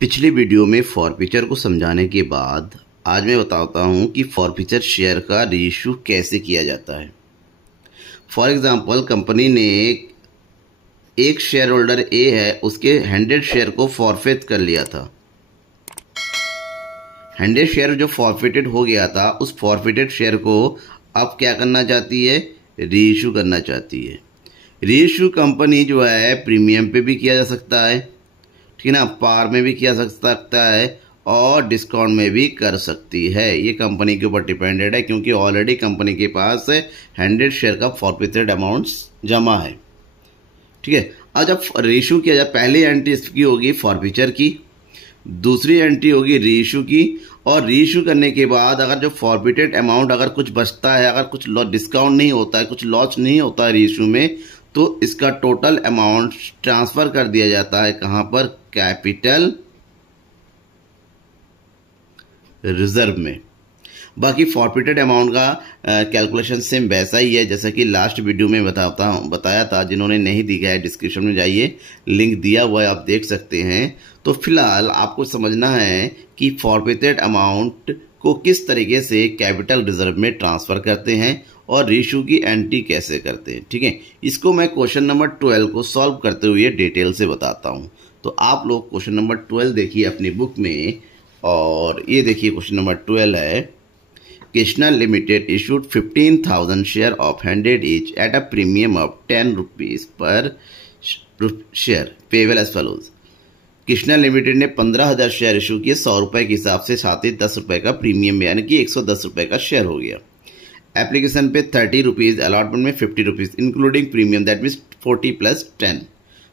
पिछली वीडियो में फॉरफीचर को समझाने के बाद आज मैं बताता हूँ कि फॉरफीचर शेयर का रीइश्यू कैसे किया जाता है। फॉर एग्जांपल कंपनी ने एक शेयर होल्डर ए है, उसके 100 शेयर को फॉरफेट कर लिया था। 100 शेयर जो फॉरफिटेड हो गया था, उस फॉरफिटेड शेयर को अब क्या करना चाहती है? रीइश्यू करना चाहती है। रीइश्यू कंपनी जो है प्रीमियम पे भी किया जा सकता है, ठीक है ना, पार में भी किया जा सकता है और डिस्काउंट में भी कर सकती है। ये कंपनी के ऊपर डिपेंडेड है, क्योंकि ऑलरेडी कंपनी के पास 100 शेयर का फॉरफिटेड अमाउंट्स जमा है, ठीक है। अब जब रीइश्यू किया जाए, पहली एंट्री इसकी होगी फॉरफीचर की, दूसरी एंट्री होगी रीइश्यू की, और रीइश्यू करने के बाद अगर जो फॉरफिटेड अमाउंट अगर कुछ बचता है, अगर कुछ डिस्काउंट नहीं होता है, कुछ लॉस नहीं होता है रीइश्यू में, तो इसका टोटल अमाउंट ट्रांसफर कर दिया जाता है कहां पर? कैपिटल रिजर्व में। बाकी फॉरफिटेड अमाउंट का कैलकुलेशन सेम वैसा ही है जैसा कि लास्ट वीडियो में बताया था। जिन्होंने नहीं दिखा है डिस्क्रिप्शन में जाइए, लिंक दिया हुआ है, आप देख सकते हैं। तो फिलहाल आपको समझना है कि फॉरफिटेड अमाउंट को किस तरीके से कैपिटल रिजर्व में ट्रांसफर करते हैं और रीइश्यू की एंट्री कैसे करते हैं, ठीक है। इसको मैं क्वेश्चन नंबर 12 को सॉल्व करते हुए डिटेल से बताता हूं। तो आप लोग क्वेश्चन नंबर 12 देखिए अपनी बुक में, और ये देखिए क्वेश्चन नंबर 12 है, Krishna limited issued 15,000 share of 100 each at a premium of 10 rupees per share payable as follows. Krishna limited ने 15,000 शेयर इशू किए 100 रुपए के हिसाब से, साथ ही 10 रुपए का प्रीमियम, यानी कि 110 रुपए का शेयर हो गया। एप्लीकेशन पे 30 रुपीज, अलॉटमेंट में 50 rupees including premium, that means 40 plus 10।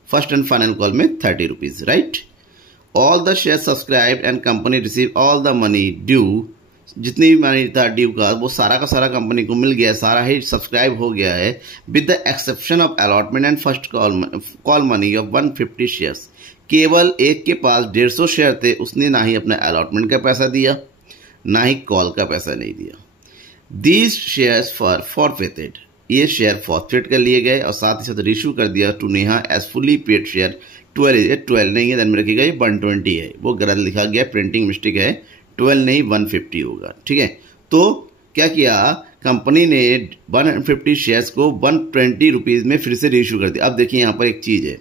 First and final call में 30 rupees, right. All the share subscribed and company receive all the money due. जितनी भी मनी था ड्यू का, वो सारा का सारा कंपनी को मिल गया, सारा ही सब्सक्राइब हो गया है, with the exception of allotment and first call money of 150 shares. केवल एक के पास 150 शेयर थे, उसने ना ही अपना अलॉटमेंट का पैसा दिया, ना ही कॉल का पैसा नहीं दिया। दीज शेयर्स फॉर फॉरफिटेड, ये शेयर फॉरफिट कर लिए गए और साथ ही साथ रीइश्यू कर दिया to Neha as fully paid share. 12 नहीं है, ध्यान में रखिएगा, ये 120 है, वो गलत लिखा गया, प्रिंटिंग मिस्टेक है, 12 नहीं 150 होगा, ठीक है। तो क्या किया कंपनी ने? 150 शेयर्स को 120 रुपीज में फिर से रीइश्यू कर दिया। अब देखिए यहाँ पर एक चीज है,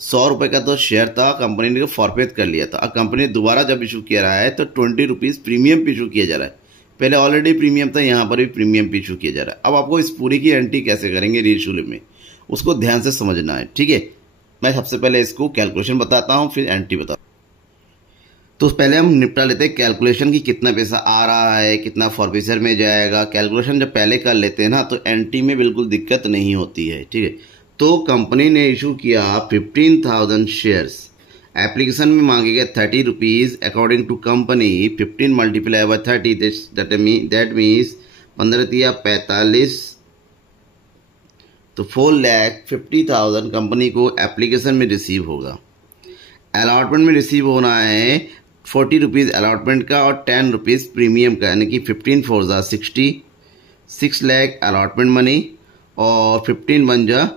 100 रुपए का तो शेयर था, कंपनी ने फॉरफिट कर लिया था। अब कंपनी दोबारा जब इशू किया रहा है तो 20 रुपीज प्रीमियम पे इशू किया जा रहा है। पहले ऑलरेडी प्रीमियम था, यहाँ पर भी प्रीमियम पे इशू किया जा रहा है। अब आपको इस पूरी की एंट्री कैसे करेंगे रीइश्यू में, उसको ध्यान से समझना है, ठीक है। मैं सबसे पहले इसको कैलकुलेशन बताता हूँ, फिर एंट्री बताता हूँ। तो पहले हम निपटा लेते हैं कैलकुलेशन की, कितना पैसा आ रहा है, कितना फॉरफीचर में जाएगा। कैलकुलेशन जब पहले कर लेते हैं ना, तो एंट्री में बिल्कुल दिक्कत नहीं होती है, ठीक है। तो कंपनी ने इशू किया 15,000 शेयर्स, एप्लीकेशन में मांगे गए 30 rupees, according to company 15 multiply by 30, that means 15 दिया 45, तो 4,50,000 कंपनी को एप्लीकेशन में रिसीव होगा। अलॉटमेंट में रिसीव होना है 40 रुपीज अलॉटमेंट का और 10 रुपीज प्रीमियम का, यानी कि 15 4 जा 60, 6 लाख अलॉटमेंट मनी और 15 बन जा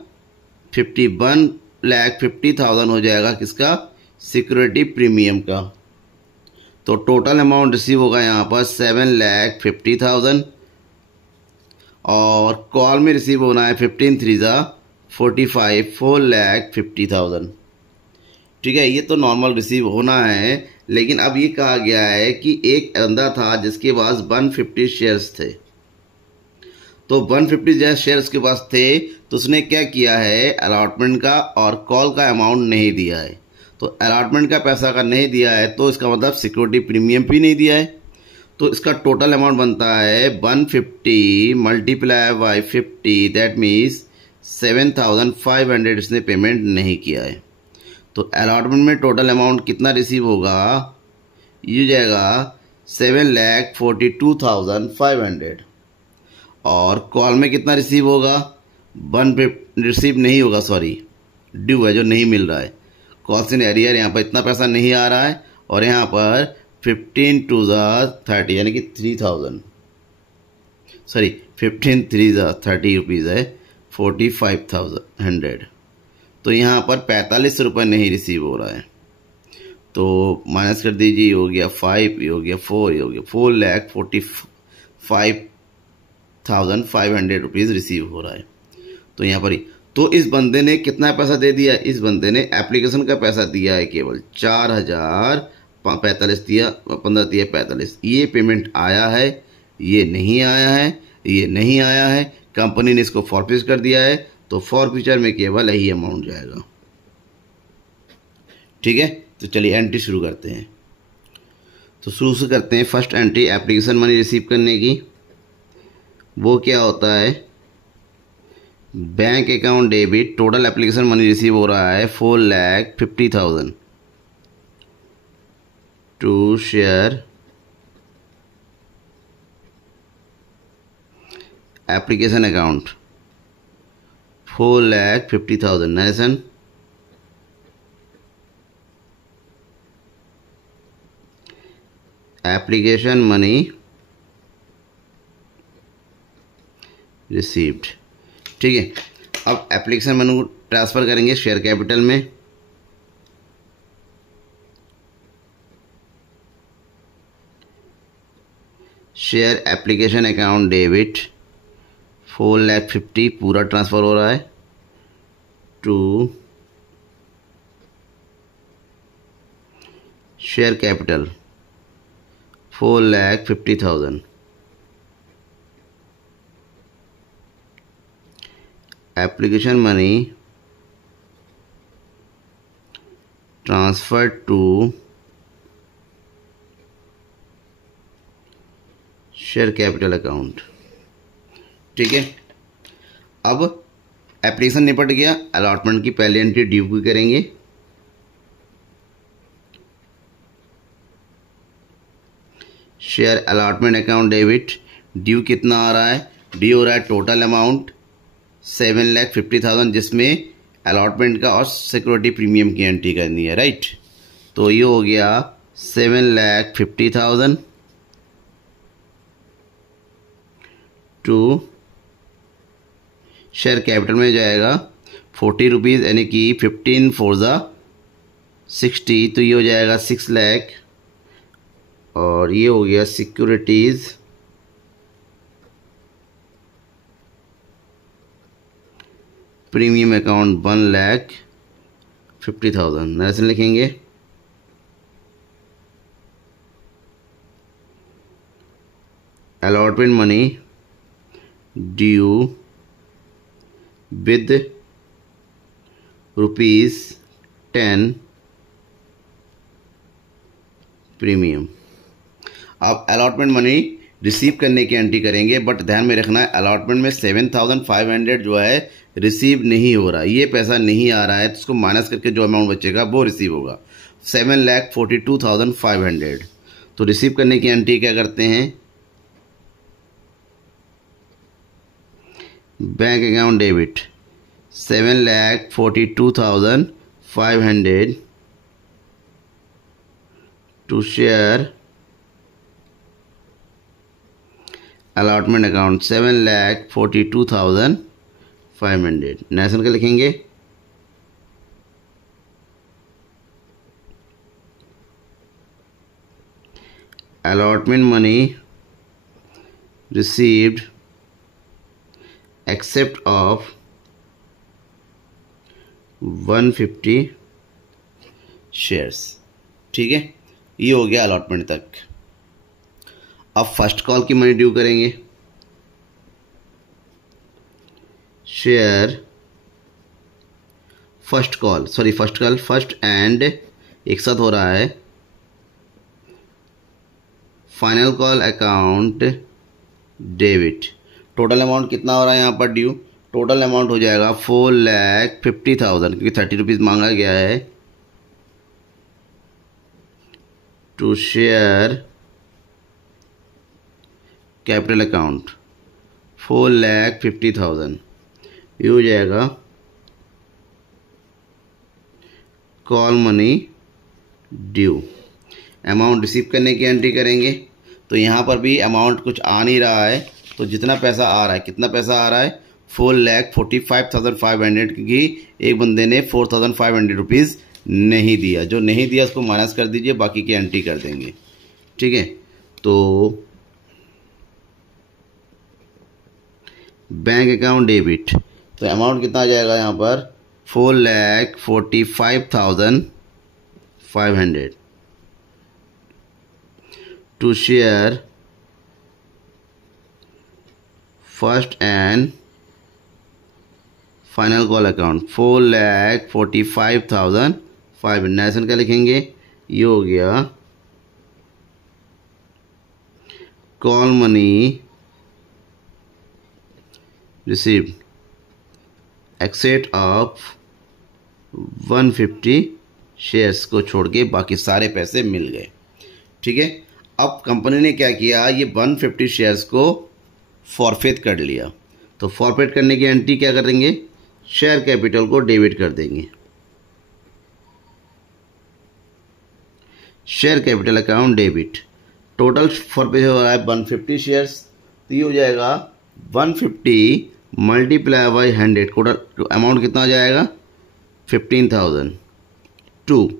51,50,000 हो जाएगा किसका? सिक्योरिटी प्रीमियम का। तो टोटल अमाउंट रिसीव होगा यहाँ पर 7,50,000 और कॉल में रिसीव होना है 15 3 जा 45, 4,50,000, ठीक है। ये तो नॉर्मल रिसीव होना है, लेकिन अब ये कहा गया है कि एक बंदा था जिसके पास 150 शेयर्स थे। तो 150 शेयर उसके पास थे, तो उसने क्या किया है? अलॉटमेंट का और कॉल का अमाउंट नहीं दिया है। तो अलॉटमेंट का पैसा अगर नहीं दिया है तो इसका मतलब सिक्योरिटी प्रीमियम भी नहीं दिया है। तो इसका टोटल अमाउंट बनता है 150 मल्टीप्लाई बाय 50, दैट मीन्स 7,500 इसने पेमेंट नहीं किया है। तो अलॉटमेंट में टोटल अमाउंट कितना रिसीव होगा? ये जाएगा 7,42,500 और कॉल में कितना रिसीव होगा? 150 रिसीव नहीं होगा, सॉरी ड्यू है जो नहीं मिल रहा है। कॉल से एरियर यहाँ पर इतना पैसा नहीं आ रहा है और यहाँ पर 15 2 30 यानी कि 3,000, सॉरी 15 3 30 रुपीज़ है, 45,100। तो यहाँ पर 45 रुपये नहीं रिसीव हो रहा है। तो माइनस कर दीजिए, ये हो गया 5, ये हो गया 4, ये हो गया 4,45,500 रुपीज़ रिसीव हो रहा है। तो यहाँ पर ही तो इस बंदे ने कितना पैसा दे दिया, इस बंदे ने एप्लीकेशन का पैसा दिया है केवल 4,045 दिया, 15 दिया 45। ये पेमेंट आया है, ये नहीं आया है, ये नहीं आया है, कंपनी ने इसको फॉरफिट कर दिया है। तो फॉरफिचर में केवल यही अमाउंट जाएगा। ठीक है, तो चलिए एंट्री शुरू करते हैं। तो शुरू से करते हैं first entry application money receive करने की। वो क्या होता है, bank account debit, total application money receive हो रहा है 4,50,000 to share application account 4,50,000 narration application money received. ठीक है, अब एप्लीकेशन मनी को ट्रांसफ़र करेंगे शेयर कैपिटल में। शेयर एप्लीकेशन अकाउंट डेबिट 4,50,000 पूरा ट्रांसफ़र हो रहा है to share capital 4,50,000 application money transfer to share capital account. ठीक है, अब एप्लीकेशन निपट गया। अलॉटमेंट की पहली एंट्री ड्यू की करेंगे। Share allotment account debit, due कितना आ रहा है, ड्यू हो रहा है टोटल अमाउंट 7,50,000 जिसमें अलॉटमेंट का और सिक्योरिटी प्रीमियम की एंट्री करनी है, राइट। तो ये हो गया 7,50,000 टू शेयर कैपिटल में जाएगा 40 रुपीज़, यानी कि 15 4 60, तो ये हो जाएगा 6 लाख। और ये हो गया सिक्योरिटीज़ प्रीमियम अकाउंट 1,50,000 नरेशन लिखेंगे। Allotment money due with ₹10 premium. अब अलॉटमेंट मनी रिसीव करने की एंट्री करेंगे, बट ध्यान में रखना है अलॉटमेंट में 7,500 जो है रिसीव नहीं हो रहा, ये पैसा नहीं आ रहा है, तो उसको माइनस करके जो अमाउंट बचेगा वो रिसीव होगा 7,42,500। तो रिसीव करने की एंट्री क्या करते हैं, bank account debit 7,42,500 to share allotment account 7,42,500 narration का लिखेंगे। Allotment money received except of 150 shares. ठीक है, ये हो गया अलॉटमेंट तक। अब फर्स्ट कॉल की मनी ड्यू करेंगे। Share first call first and एक साथ हो रहा है। Final call account debit, total amount कितना हो रहा है यहाँ पर ड्यू, टोटल अमाउंट हो जाएगा 4,50,000 क्योंकि 30 रुपीज़ मांगा गया है टू शेयर कैपिटल अकाउंट 4,50,000। ये हो जाएगा call money due. Amount receive करने की एंट्री करेंगे, तो यहाँ पर भी अमाउंट कुछ आ नहीं रहा है, तो जितना पैसा आ रहा है, कितना पैसा आ रहा है 4,45,500, क्योंकि एक बंदे ने 4,500 रुपीज़ नहीं दिया, जो नहीं दिया उसको माइनस कर दीजिए, बाकी की एंट्री कर देंगे। ठीक है, तो बैंक अकाउंट डेबिट, तो अमाउंट कितना आ जाएगा यहाँ पर 4,45,500 to share first and final call account 4,45,500। नेशन का लिखेंगे, ये हो गया call money received except of 150 shares को छोड़ के बाकी सारे पैसे मिल गए। ठीक है, अब कंपनी ने क्या किया, ये 150 शेयर्स को फॉरफेट कर लिया। तो फॉरफेट करने की एंट्री क्या करेंगे, शेयर कैपिटल को डेबिट कर देंगे। Share capital account debit, total forfeit हो रहा है 150 शेयर्स, तो ये हो जाएगा 150 मल्टीप्लाई बाई 100, टोटल अमाउंट कितना हो जाएगा 15,000 टू।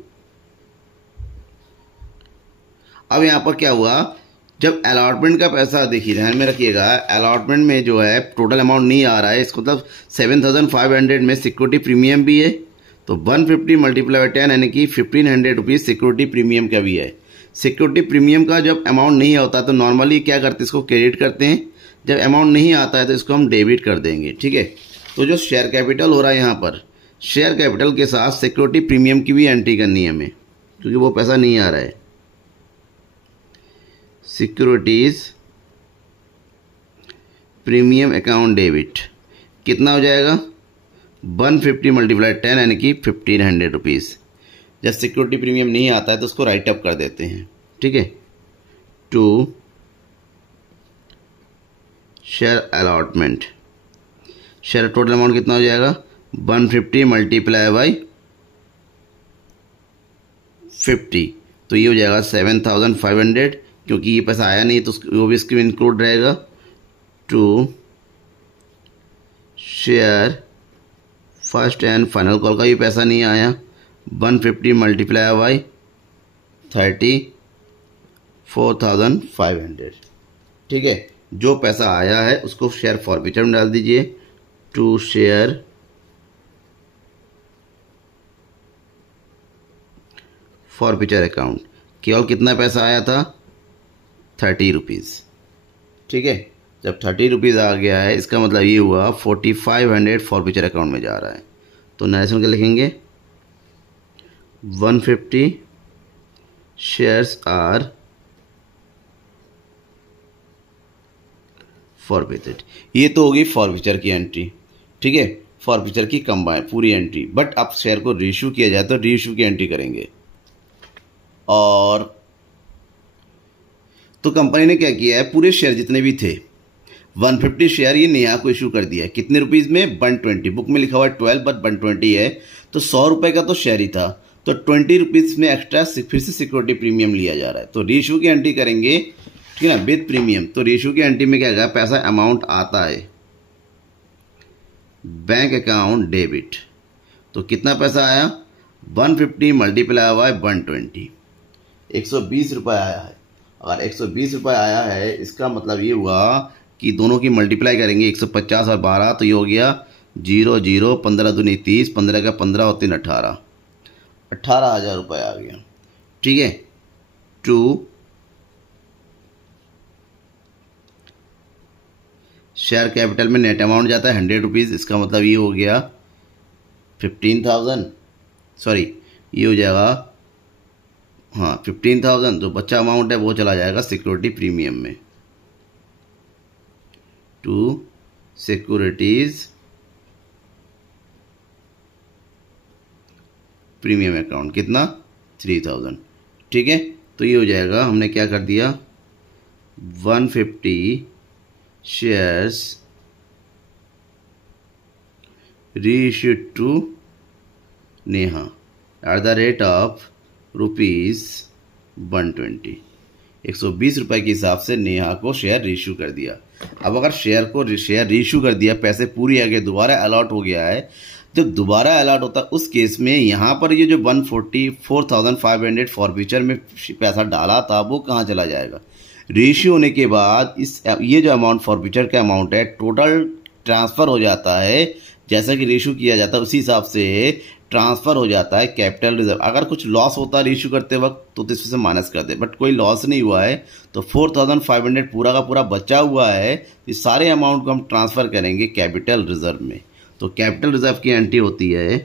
अब यहाँ पर क्या हुआ, जब अलॉटमेंट का पैसा देखिए ध्यान में रखिएगा, अलॉटमेंट में जो है टोटल अमाउंट नहीं आ रहा है, इसको मतलब 7,500 में सिक्योरिटी प्रीमियम भी है, तो 150 मल्टीप्लाई बाई 10 यानी कि 1,500 रुपीज़ सिक्योरिटी प्रीमियम का भी है। सिक्योरिटी प्रीमियम का जब अमाउंट नहीं होता तो नॉर्मली क्या करते हैं, इसको क्रेडिट करते हैं, जब अमाउंट नहीं आता है तो इसको हम डेबिट कर देंगे। ठीक है, तो जो शेयर कैपिटल हो रहा है यहाँ पर, शेयर कैपिटल के साथ सिक्योरिटी प्रीमियम की भी एंट्री करनी है हमें, क्योंकि वो पैसा नहीं आ रहा है। सिक्योरिटीज प्रीमियम अकाउंट डेबिट कितना हो जाएगा 150 मल्टीप्लाई 10 यानी कि 1,500 रुपीज़। जब सिक्योरिटी प्रीमियम नहीं आता है तो उसको राइट अप कर देते हैं। ठीक है, to share allotment, share total amount कितना हो जाएगा 150 मल्टीप्लाई बाई 50, तो ये हो जाएगा 7,500, क्योंकि ये पैसा आया नहीं तो वो भी इसके में इंक्लूड रहेगा। To share first and final call का भी पैसा नहीं आया, 150 मल्टीप्लाई बाई 30, 4,500। ठीक है, जो पैसा आया है उसको शेयर फॉरफीचर में डाल दीजिए। टू शेयर फॉरफीचर अकाउंट, केवल कितना पैसा आया था 30 रुपीज़। ठीक है, जब 30 रुपीज़ आ गया है इसका मतलब ये हुआ 4,500 फॉरफीचर अकाउंट में जा रहा है। तो नरेशन के लिखेंगे 150 शेयर्स आर फॉरफीचर। ये तो होगी फॉरफीचर की एंट्री। ठीक है, फॉरफीचर की कंबाइन पूरी एंट्री, बट अब शेयर को रीइश्यू किया जाए तो रीइश्यू की एंट्री करेंगे। और तो कंपनी ने क्या किया है, पूरे शेयर जितने भी थे 150 शेयर ये नेहा को इशू कर दिया है। कितने रुपीज़ में 120, बुक में लिखा हुआ है 12 बट 120 है, तो 100 रुपये का तो शेयर ही था, तो 20 रुपीज़ में एक्स्ट्रा फिर से सिक्योरिटी प्रीमियम लिया जा रहा है। तो रीइश्यू की एंट्री करेंगे, ठीक है ना, विद प्रीमियम। तो रीइश्यू की एंट्री में क्या होगा, पैसा अमाउंट आता है बैंक अकाउंट डेबिट, तो कितना पैसा आया 150 मल्टीप्लाई बाय 120, 120 रुपये आया है। अगर 120 रुपये आया है इसका मतलब ये हुआ कि दोनों की मल्टीप्लाई करेंगे 150 और 12, तो ये हो गया 0 0 15 दूनी 30, 15 का 15 और 3 18, 18,000 रुपये आ गया। ठीक है, टू शेयर कैपिटल में नेट अमाउंट जाता है 100 रुपीज़, इसका मतलब ये हो गया 15,000, सॉरी ये हो जाएगा हाँ 15,000, जो बच्चा अमाउंट है वो चला जाएगा सिक्योरिटी प्रीमियम में। टू सिक्योरिटीज प्रीमियम अकाउंट कितना 3,000। ठीक है, तो ये हो जाएगा, हमने क्या कर दिया 150 shares reissued to Neha at the rate of ₹120, 120 रुपये के हिसाब से नेहा को शेयर रीइश्यू कर दिया। अब अगर शेयर रीइश्यू कर दिया, पैसे पूरी आ गए, दोबारा अलॉट हो गया है, जब दोबारा अलर्ट होता है उस केस में यहाँ पर ये जो 144,500 फॉरफीचर में पैसा डाला था वो कहाँ चला जाएगा। रेशियो होने के बाद ये जो अमाउंट फॉरफीचर का अमाउंट है टोटल ट्रांसफ़र हो जाता है, जैसा कि रेशियो किया जाता है उसी हिसाब से ट्रांसफ़र हो जाता है कैपिटल रिजर्व। अगर कुछ लॉस होता है रेशियो करते वक्त तो इसमें से माइनस कर दे, बट कोई लॉस नहीं हुआ है तो 4,500 पूरा का पूरा बचा हुआ है। इस सारे अमाउंट को हम ट्रांसफ़र करेंगे कैपिटल रिजर्व में। तो कैपिटल रिजर्व की एंट्री होती है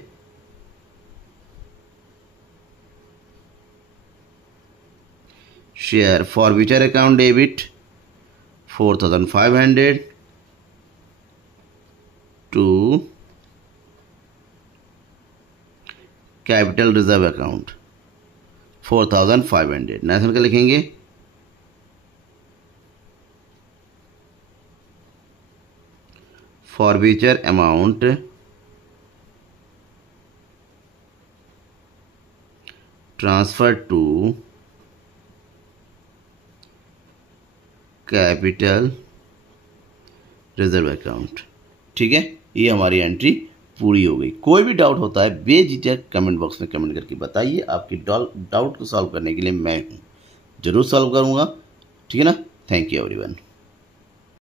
share forfeiture account debit 4,500 to capital reserve account 4,500। Narration का लिखेंगे forfeiture amount transfer to capital reserve account. ठीक है, ये हमारी एंट्री पूरी हो गई। कोई भी डाउट होता है बेझिझक कमेंट बॉक्स में कमेंट करके बताइए। आपकी डाउट को सॉल्व करने के लिए मैं जरूर सॉल्व करूंगा। ठीक है ना। Thank you everyone.